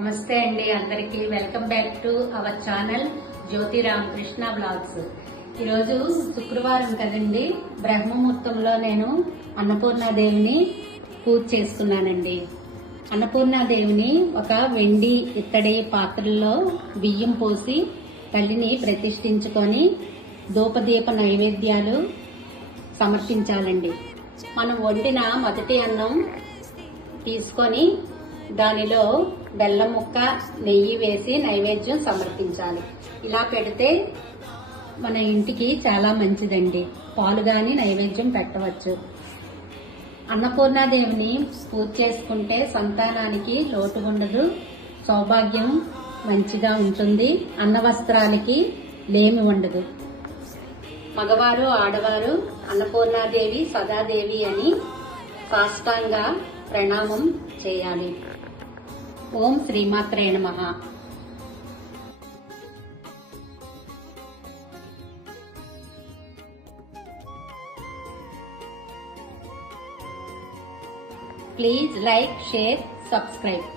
నమస్తే అండి అందరికి welcome back to our channel Jyothi Ramakrishna blogs. ఈరోజు శుక్రవారం కదండి, బ్రహ్మముహూర్తంలో నేను అన్నపూర్ణాదేవిని పూజ చేస్తున్నానండి. అన్నపూర్ణాదేవిని ఒక వెండి ఇత్తడి పాత్రలో బియ్యం పోసి తల్లిని ప్రతిష్ఠించుకొని ధూపదీప నైవేద్యాలు సమర్పించాలండి. మనం వండిన మొదటి అన్నం తీసుకొని దానిలో బెల్లం ముక్క నెయ్యి వేసి నైవేద్యం సమర్పించాలి. ఇలా పెడితే మన ఇంటికి చాలా మంచిదండి. పాలు గాని నైవేద్యం పెట్టవచ్చు. అన్నపూర్ణాదేవిని పూజ చేసుకుంటే సంతానానికి లోటు ఉండదు, సౌభాగ్యం మంచిగా ఉంటుంది, అన్నవస్త్రాలకి లేమి ఉండదు. మగవారు ఆడవారు అన్నపూర్ణాదేవి సదాదేవి అని సాష్టాంగ ప్రణామం చేయాలి. ఓం శ్రీమాత్రే నమః. Please like, share, subscribe.